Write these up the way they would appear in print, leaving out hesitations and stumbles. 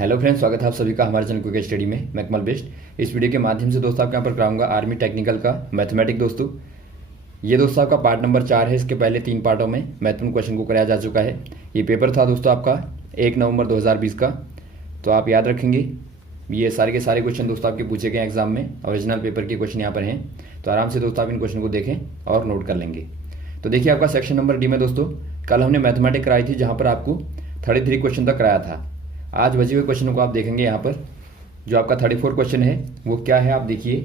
Hello friends, स्वागत है आप सभी का हमारे चैनल क्विक स्टडी में। मैं कमल बेस्ट। इस वीडियो के माध्यम से दोस्तों आपके यहाँ पर कराऊंगा आर्मी टेक्निकल का मैथमेटिक। दोस्तों ये दोस्तों आपका पार्ट नंबर 4 है। इसके पहले 3 पार्टों में महत्वपूर्ण क्वेश्चन को कराया जा चुका है। ये पेपर था दोस्तों आपका 1 नवंबर 2020 का। तो आप याद रखेंगे ये सारे के सारे क्वेश्चन दोस्तों आपके पूछे गए एग्जाम में। ओरिजिनल पेपर के क्वेश्चन यहाँ पर हैं, तो आराम से दोस्तों आप इन क्वेश्चन को देखें और नोट कर लेंगे। तो देखिए आपका सेक्शन नंबर डी में दोस्तों कल हमने मैथमेटिक्स कराई थी, जहाँ पर आपको 33 क्वेश्चन तक कराया था। आज बचे हुए क्वेश्चनों को आप देखेंगे। यहाँ पर जो आपका 34 क्वेश्चन है वो क्या है आप देखिए।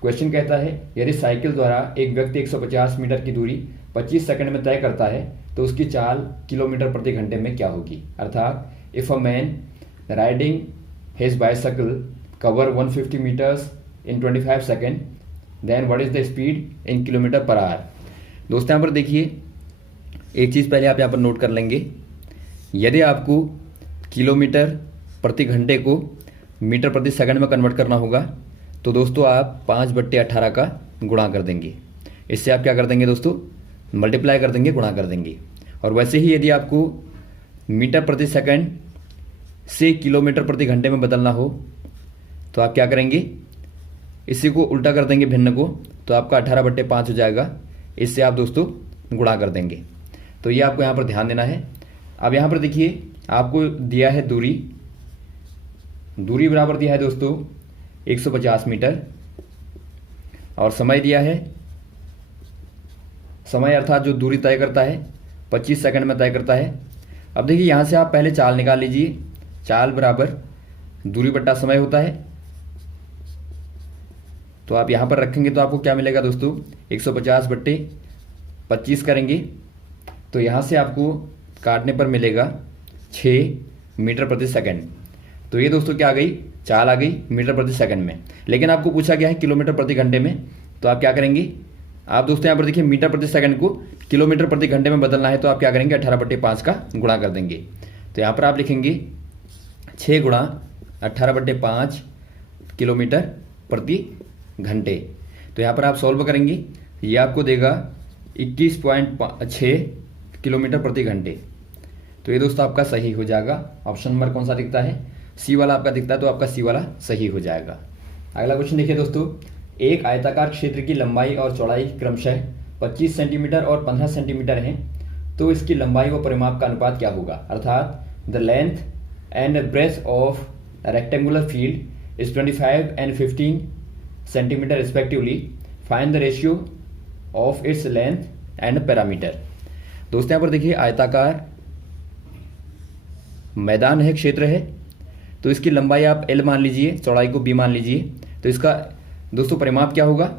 क्वेश्चन कहता है यदि साइकिल द्वारा एक व्यक्ति 150 मीटर की दूरी 25 सेकंड में तय करता है तो उसकी चाल किलोमीटर प्रति घंटे में क्या होगी। अर्थात if a man riding his bicycle cover 150 metres in 25 second then what is the speed in kilometre per hour. दोस्तों यहाँ पर देखिए एक चीज़ पहले आप यहाँ पर नोट कर लेंगे। यदि आपको किलोमीटर प्रति घंटे को मीटर प्रति सेकंड में कन्वर्ट करना होगा तो दोस्तों आप 5/18 का गुणा कर देंगे। इससे आप क्या कर देंगे दोस्तों, मल्टीप्लाई कर देंगे, गुणा कर देंगे। और वैसे ही यदि आपको मीटर प्रति सेकंड से किलोमीटर प्रति घंटे में बदलना हो तो आप क्या करेंगे, इसी को उल्टा कर देंगे भिन्न को, तो आपका 18/5 हो जाएगा। इससे आप दोस्तों गुणा कर देंगे। तो ये आपको यहाँ पर ध्यान देना है। अब यहाँ पर देखिए आपको दिया है दूरी बराबर दिया है दोस्तों 150 मीटर, और समय दिया है, समय अर्थात जो दूरी तय करता है 25 सेकंड में तय करता है। अब देखिए यहाँ से आप पहले चाल निकाल लीजिए। चाल बराबर दूरी बट्टा समय होता है। तो आप यहाँ पर रखेंगे तो आपको क्या मिलेगा दोस्तों, 150/25 करेंगे तो यहाँ से आपको काटने पर मिलेगा 6 मीटर प्रति सेकंड। तो ये दोस्तों क्या आ गई, चाल आ गई मीटर प्रति सेकंड में। लेकिन आपको पूछा गया है किलोमीटर प्रति घंटे में, तो आप क्या करेंगे, आप दोस्तों यहाँ पर देखिए मीटर प्रति सेकंड को किलोमीटर प्रति घंटे में बदलना है तो आप क्या करेंगे 18/5 का गुणा कर देंगे। तो यहाँ पर आप लिखेंगे 6 गुणा 18/5 किलोमीटर प्रति घंटे। तो यहाँ पर आप सॉल्व करेंगे, ये आपको देगा 21.6 किलोमीटर प्रति घंटे। तो ये दोस्तों आपका सही हो जाएगा। ऑप्शन नंबर कौन सा दिखता है, सी वाला आपका दिखता है, तो आपका सी वाला सही हो जाएगा। अगला क्वेश्चन देखिए दोस्तों, एक आयताकार क्षेत्र की लंबाई और चौड़ाई क्रमशः 25 सेंटीमीटर और 15 सेंटीमीटर है, तो इसकी लंबाई व परिमाप का अनुपात क्या होगा। अर्थात the length and breadth of rectangular field is 25 and 15 centimetre respectively. Find the ratio of its length and parameter. दोस्तों यहाँ पर देखिए आयताकार मैदान है, क्षेत्र है, तो इसकी लंबाई आप L मान लीजिए, चौड़ाई को B मान लीजिए। तो इसका दोस्तों परिमाप क्या होगा,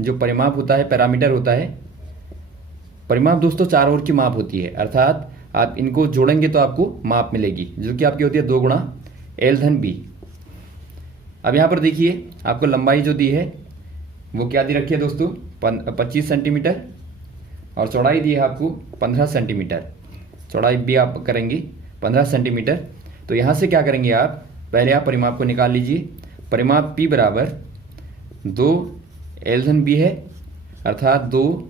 जो परिमाप होता है पैरामीटर होता है। परिमाप दोस्तों चारों ओर की माप होती है, अर्थात आप इनको जोड़ेंगे तो आपको माप मिलेगी, जो कि आपकी होती है 2 गुणा L/B। अब यहाँ पर देखिए आपको लंबाई जो दी है वो क्या दी रखी है दोस्तों, 25 सेंटीमीटर, और चौड़ाई दी है आपको 15 सेंटीमीटर। चौड़ाई भी आप करेंगे 15 सेंटीमीटर। तो यहाँ से क्या करेंगे आप, पहले आप परिमाप को निकाल लीजिए। परिमाप P बराबर 2 L/B है, अर्थात 2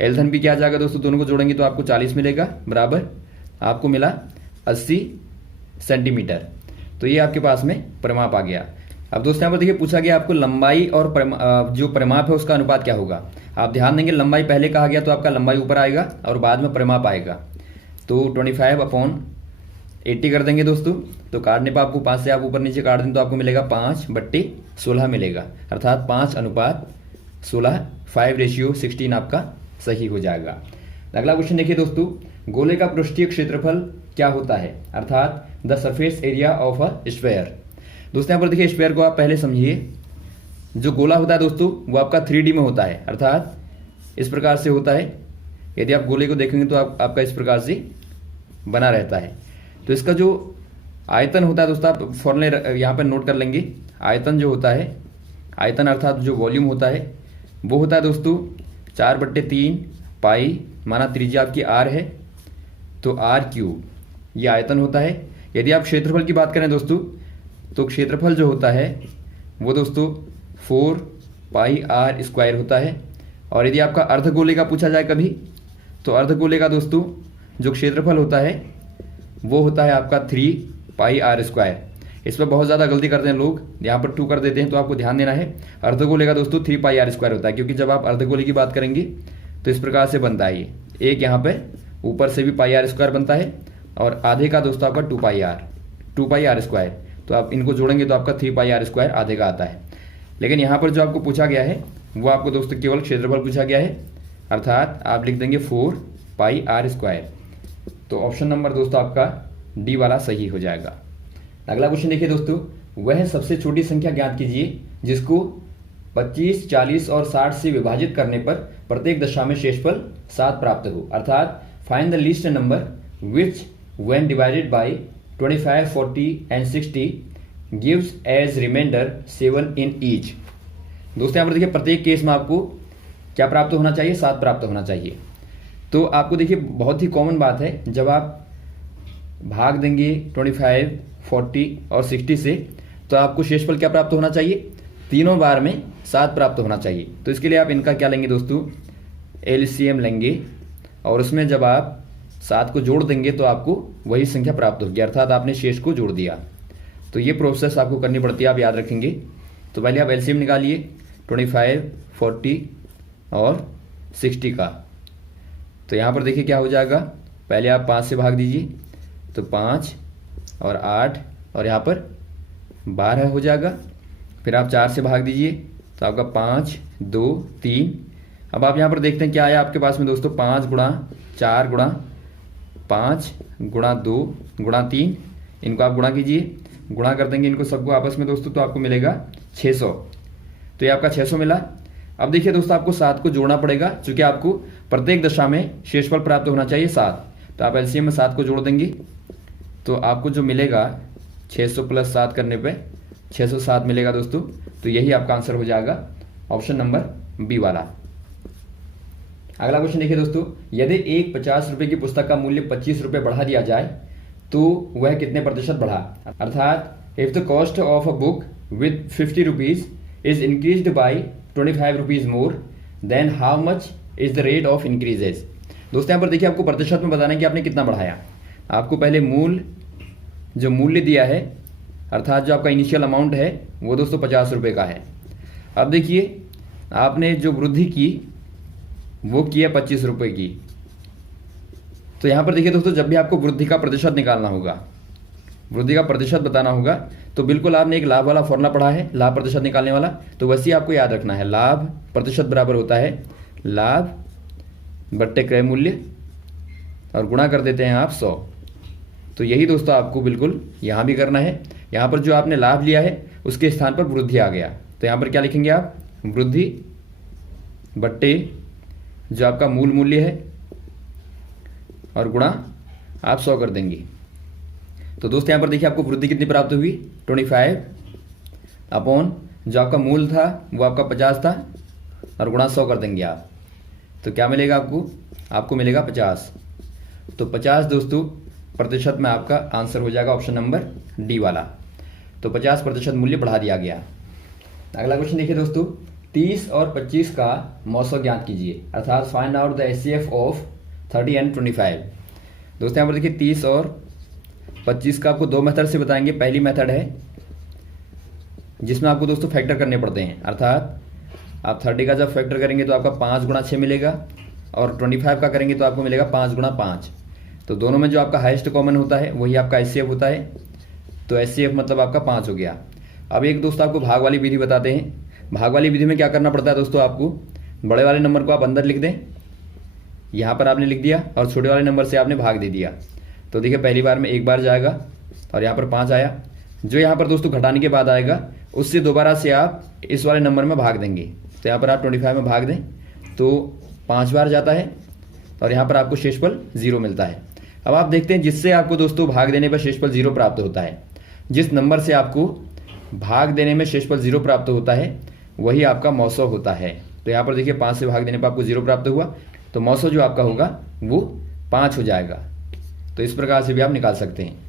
L/B क्या आ जाएगा दोस्तों, दोनों को जोड़ेंगे तो आपको 40 मिलेगा, बराबर आपको मिला 80 सेंटीमीटर। तो ये आपके पास में परिमाप आ गया। अब दोस्तों यहाँ पर देखिए पूछा गया आपको लंबाई और जो परिमाप है उसका अनुपात क्या होगा। आप ध्यान देंगे लंबाई पहले कहा गया तो आपका लंबाई ऊपर आएगा और बाद में परिमाप आएगा। तो 25/80 कर देंगे दोस्तों। तो काटने पर आपको 5 से आप ऊपर नीचे काट दें तो आपको मिलेगा 5/16 मिलेगा, अर्थात 5:16, 5:16 आपका सही हो जाएगा। अगला क्वेश्चन देखिए दोस्तों, गोले का पृष्ठीय क्षेत्रफल क्या होता है। अर्थात the surface area of a sphere. दोस्तों यहाँ पर देखिए स्फेयर को आप पहले समझिए। जो गोला होता है दोस्तों वो आपका 3D में होता है, अर्थात इस प्रकार से होता है। यदि आप गोले को देखेंगे तो आपका इस प्रकार से बना रहता है। तो इसका जो आयतन होता है दोस्तों आप फॉर्मूले यहाँ पर नोट कर लेंगे। आयतन जो होता है, आयतन अर्थात जो वॉल्यूम होता है वो होता है दोस्तों 4/3 पाई, माना त्रिज्या आपकी r है तो r3, ये आयतन होता है। यदि आप क्षेत्रफल की बात करें दोस्तों तो क्षेत्रफल जो होता है वो दोस्तों 4 पाई r² होता है। और यदि आपका अर्धगोले का पूछा जाए कभी तो अर्धगोले का दोस्तों जो क्षेत्रफल होता है वो होता है आपका 3 पाई आर स्क्वायर। इस पर बहुत ज़्यादा गलती करते हैं लोग, यहाँ पर 2 कर देते हैं, तो आपको ध्यान देना है अर्धगोले का दोस्तों 3 पाई आर स्क्वायर होता है, क्योंकि जब आप अर्धगोले की बात करेंगे तो इस प्रकार से बनता है ये, एक यहाँ पे ऊपर से भी पाई आर स्क्वायर बनता है और आधे का दोस्तों आपका 2 पाई आर स्क्वायर, तो आप इनको जोड़ेंगे तो आपका 3 पाई आर स्क्वायर आधे का आता है। लेकिन यहाँ पर जो आपको पूछा गया है वो आपको दोस्तों केवल क्षेत्रफल पूछा गया है, अर्थात आप लिख देंगे 4 पाई आर स्क्वायर। तो ऑप्शन नंबर दोस्तों आपका डी वाला सही हो जाएगा। अगला क्वेश्चन देखिए दोस्तों, वह सबसे छोटी संख्या ज्ञात कीजिए जिसको 25, 40 और 60 से विभाजित करने पर प्रत्येक दशा में शेषफल 7 प्राप्त हो, अर्थात find the least number which when divided by 25, 40 and 60 gives as reminder 7 in each. दोस्तों यहाँ पर देखिए प्रत्येक केस में आपको क्या प्राप्त होना चाहिए, 7 प्राप्त होना चाहिए। तो आपको देखिए बहुत ही कॉमन बात है, जब आप भाग देंगे 25, 40 और 60 से तो आपको शेषफल क्या प्राप्त होना चाहिए, तीनों बार में 7 प्राप्त होना चाहिए। तो इसके लिए आप इनका क्या लेंगे दोस्तों, एलसीएम लेंगे और उसमें जब आप 7 को जोड़ देंगे तो आपको वही संख्या प्राप्त होगी, अर्थात आपने शेष को जोड़ दिया। तो ये प्रोसेस आपको करनी पड़ती है, आप याद रखेंगे। तो पहले आप एलसीएम निकालिए 25, 40 और 60 का। तो यहाँ पर देखिए क्या हो जाएगा, पहले आप 5 से भाग दीजिए तो 5 और 8 और यहाँ पर 12 हो जाएगा। फिर आप 4 से भाग दीजिए तो आपका 5, 2, 3। अब आप यहाँ पर देखते हैं क्या आया आपके पास में दोस्तों, 5 गुणा 4 गुणा 5 गुणा 2 गुणा 3, इनको आप गुणा कीजिए, गुणा कर देंगे इनको सबको आपस में दोस्तों, तो आपको मिलेगा 600। तो ये आपका 600 मिला। अब देखिए दोस्तों आपको 7 को जोड़ना पड़ेगा, क्योंकि आपको प्रत्येक दशा में शेषफल प्राप्त होना चाहिए 7। तो आप एलसीएम में 7 को जोड़ देंगे तो आपको जो मिलेगा 600 प्लस 7 करने पे 607 मिलेगा दोस्तों। तो यही आपका आंसर हो जाएगा ऑप्शन नंबर बी वाला। अगला क्वेश्चन देखिए दोस्तों, यदि एक 50 रुपए की पुस्तक का मूल्य 25 रुपए बढ़ा दिया जाए तो वह कितने प्रतिशत बढ़ा, अर्थात if the cost of a book with 50 rupees is increased by 25 rupees more than how much is the rate of increases. दोस्तों यहाँ पर देखिए आपको प्रतिशत में बताना है कि आपने कितना बढ़ाया। आपको पहले जो मूल्य दिया है, अर्थात जो आपका इनिशियल अमाउंट है वो दोस्तों 50 रुपये का है। अब देखिए आपने जो वृद्धि की वो की है 25 रुपये की। तो यहाँ पर देखिए दोस्तों जब भी आपको वृद्धि का प्रतिशत निकालना होगा, वृद्धि का प्रतिशत बताना होगा, तो बिल्कुल आपने एक लाभ वाला फॉर्मूला पढ़ा है, लाभ प्रतिशत निकालने वाला, तो वैसे ही आपको याद रखना है। लाभ प्रतिशत बराबर होता है लाभ बट्टे क्रय मूल्य और गुणा कर देते हैं आप 100। तो यही दोस्तों आपको बिल्कुल यहाँ भी करना है। यहाँ पर जो आपने लाभ लिया है उसके स्थान पर वृद्धि आ गया, तो यहाँ पर क्या लिखेंगे आप, वृद्धि बट्टे जो आपका मूल मूल्य है और गुणा आप 100 कर देंगे। तो दोस्तों यहाँ पर देखिए आपको वृद्धि कितनी प्राप्त हुई, 25 अपॉन जो आपका मूल था वो आपका 50 था और गुणा 100 कर देंगे आप। तो क्या मिलेगा आपको मिलेगा 50। तो 50 दोस्तों प्रतिशत में आपका आंसर हो जाएगा ऑप्शन नंबर डी वाला। तो 50% मूल्य बढ़ा दिया गया। अगला क्वेश्चन देखिए दोस्तों, 30 और 25 का मौसम ज्ञात कीजिए, अर्थात find out the HCF of 30 and 25। दोस्तों यहाँ पर देखिए 30 और 25 का आपको 2 मेथड से बताएंगे। पहली मेथड है जिसमें आपको दोस्तों फैक्टर करने पड़ते हैं, अर्थात आप 30 का जब फैक्टर करेंगे तो आपका 5 गुणा 6 मिलेगा और 25 का करेंगे तो आपको मिलेगा 5 गुणा 5। तो दोनों में जो आपका हाईएस्ट कॉमन होता है वही आपका एचसीएफ होता है। तो एचसीएफ मतलब आपका 5 हो गया। अब एक दोस्तों आपको भाग वाली विधि बताते हैं। भाग वाली विधि में क्या करना पड़ता है दोस्तों, आपको बड़े वाले नंबर को आप अंदर लिख दें, यहाँ पर आपने लिख दिया और छोटे वाले नंबर से आपने भाग दे दिया। तो देखिए पहली बार में 1 बार जाएगा और यहाँ पर 5 आया। जो यहाँ पर दोस्तों घटाने के बाद आएगा उससे दोबारा से आप इस वाले नंबर में भाग देंगे। तो यहाँ पर आप 25 में भाग दें तो 5 बार जाता है और यहाँ पर आपको शेषफल 0 मिलता है। अब आप देखते हैं जिससे आपको दोस्तों भाग देने पर शेषफल 0 प्राप्त होता है, जिस नंबर से आपको भाग देने में शेषफल 0 प्राप्त होता है वही आपका मौसम होता है। तो यहाँ पर देखिए 5 से भाग देने पर आपको 0 प्राप्त हुआ, तो मौसम जो आपका होगा वो 5 हो जाएगा। तो इस प्रकार से भी आप निकाल सकते हैं।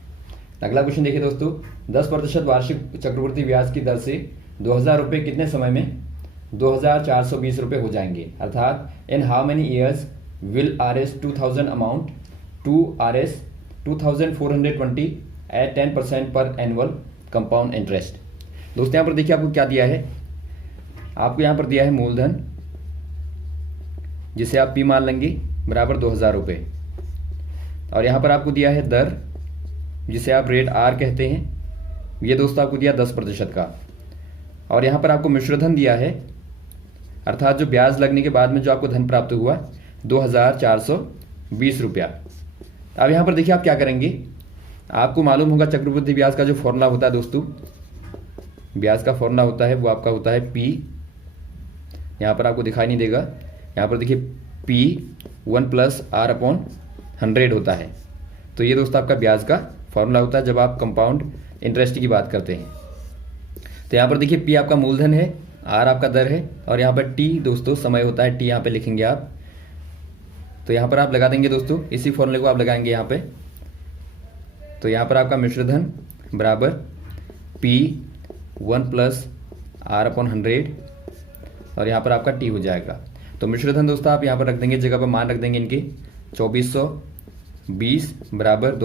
अगला क्वेश्चन देखिए दोस्तों, 10% वार्षिक चक्रवृद्धि ब्याज की दर से 2000 रुपये कितने समय में 2420 रुपये हो जाएंगे, अर्थात in how many years will RS 2000 amount to RS 2420 at 10% per annual compound interest. दोस्तों यहाँ पर देखिए आपको क्या दिया है, आपको यहाँ पर दिया है मूलधन जिसे आप पी मान लेंगे बराबर 2000 रुपये, और यहाँ पर आपको दिया है दर जिसे आप रेट आर कहते हैं, ये दोस्तों आपको दिया 10% का, और यहाँ पर आपको मिश्रधन दिया है अर्थात जो ब्याज लगने के बाद में जो आपको धन प्राप्त हुआ 2420 रुपया। अब यहाँ पर देखिए आप क्या करेंगे, आपको मालूम होगा चक्रवृद्धि ब्याज का जो फॉर्मूला होता है दोस्तों, ब्याज का फॉर्मूला होता है वो आपका होता है पी, यहाँ पर आपको दिखाई नहीं देगा, यहाँ पर देखिए पी 1 + R/100 होता है। तो ये दोस्तों आपका ब्याज का फॉर्मूला होता है जब आप कंपाउंड इंटरेस्ट की बात करते हैं। तो यहाँ पर देखिए पी आपका मूलधन है, आर आपका दर है, और यहाँ पर टी दोस्तों समय होता है, टी यहाँ पे लिखेंगे आप। तो यहाँ पर आप लगा देंगे दोस्तों, इसी फॉर्मूले को आप लगाएंगे यहाँ पे। तो यहाँ पर आपका मिश्रधन बराबर पी 1 + R/100 और यहाँ पर आपका टी हो जाएगा। तो मिश्रधन दोस्तों आप यहाँ पर रख देंगे, जगह पर मान रख देंगे इनके 2420 बराबर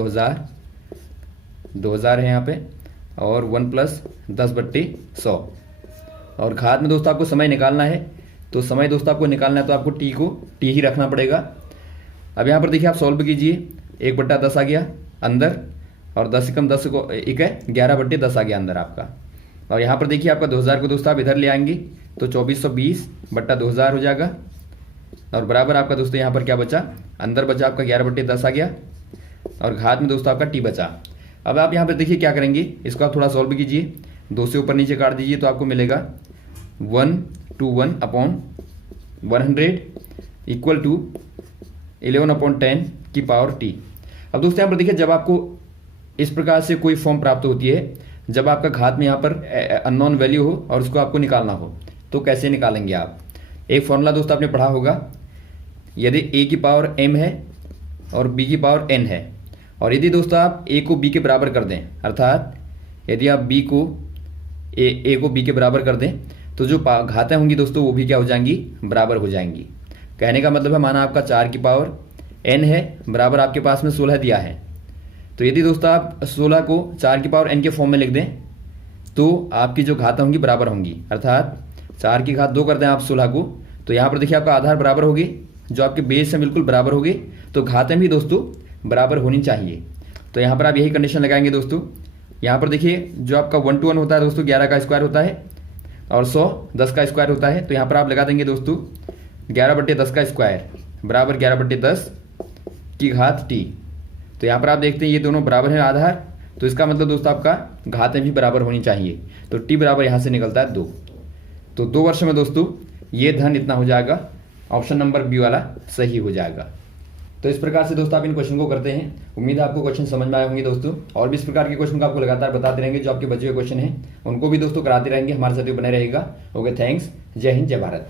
2000 है यहाँ पे, और 1 + 10/100, और घात में दोस्तों आपको समय निकालना है। तो समय दोस्तों आपको निकालना है तो आपको टी को टी ही रखना पड़ेगा। अब यहाँ पर देखिए आप सॉल्व कीजिए, 1/10 आ गया अंदर, और 10 से कम 10 को 1 है, 11/10 आ गया अंदर आपका। और यहाँ पर देखिए आपका 2000 को दोस्तों आप इधर ले आएंगे तो 2420/2000 हो जाएगा, और बराबर आपका दोस्तों यहाँ पर क्या बचा, अंदर बचा आपका 11/10 आ गया, और घात में दोस्तों आपका टी बचा। अब आप यहाँ पर देखिए क्या करेंगे, इसको आप थोड़ा सॉल्व कीजिए, 2 से ऊपर नीचे काट दीजिए तो आपको मिलेगा 1/100 इक्वल टू 11/10 की पावर टी। अब दोस्तों यहाँ पर देखिए जब आपको इस प्रकार से कोई फॉर्म प्राप्त होती है, जब आपका घात में यहाँ पर अननोन वैल्यू हो और उसको आपको निकालना हो, तो कैसे निकालेंगे आप। एक फॉर्मूला दोस्तों आपने पढ़ा होगा, यदि a की पावर m है और b की पावर n है, और यदि दोस्तों आप a को b के बराबर कर दें, अर्थात यदि आप b को a को b के बराबर कर दें, तो जो घातें होंगी दोस्तों वो भी क्या हो जाएंगी, बराबर हो जाएंगी। कहने का मतलब है, माना आपका 4 की पावर n है बराबर आपके पास में 16 दिया है, तो यदि दोस्तों आप 16 को 4 की पावर n के फॉर्म में लिख दें तो आपकी जो घातें होंगी बराबर होंगी, अर्थात 4 की घात 2 कर दें आप 16 को, तो यहाँ पर देखिए आपका आधार बराबर होगी, जो आपके बेस से बिल्कुल बराबर होगी, तो घातें भी दोस्तों बराबर होनी चाहिए। तो यहाँ पर आप यही कंडीशन लगाएंगे दोस्तों। यहाँ पर देखिए जो आपका 1 to 1 होता है दोस्तों 11 का स्क्वायर होता है, और 100 10 का स्क्वायर होता है, तो यहाँ पर आप लगा देंगे दोस्तों 11/10 का स्क्वायर बराबर 11/10 की घात टी। तो यहाँ पर आप देखते हैं ये दोनों बराबर हैं आधार, तो इसका मतलब दोस्तों आपका घातें भी बराबर होनी चाहिए, तो टी बराबर यहाँ से निकलता है 2। तो 2 वर्ष में दोस्तों ये धन इतना हो जाएगा, ऑप्शन नंबर बी वाला सही हो जाएगा। तो इस प्रकार से दोस्तों आप इन क्वेश्चन को करते हैं। उम्मीद है आपको क्वेश्चन समझ में आए होंगे दोस्तों, और भी इस प्रकार के क्वेश्चन को आपको लगातार बताते रहेंगे, जो आपके बचे हुए क्वेश्चन हैं उनको भी दोस्तों कराते रहेंगे, हमारे साथ बने रहेगा। ओके, थैंक्स, जय हिंद, जय भारत।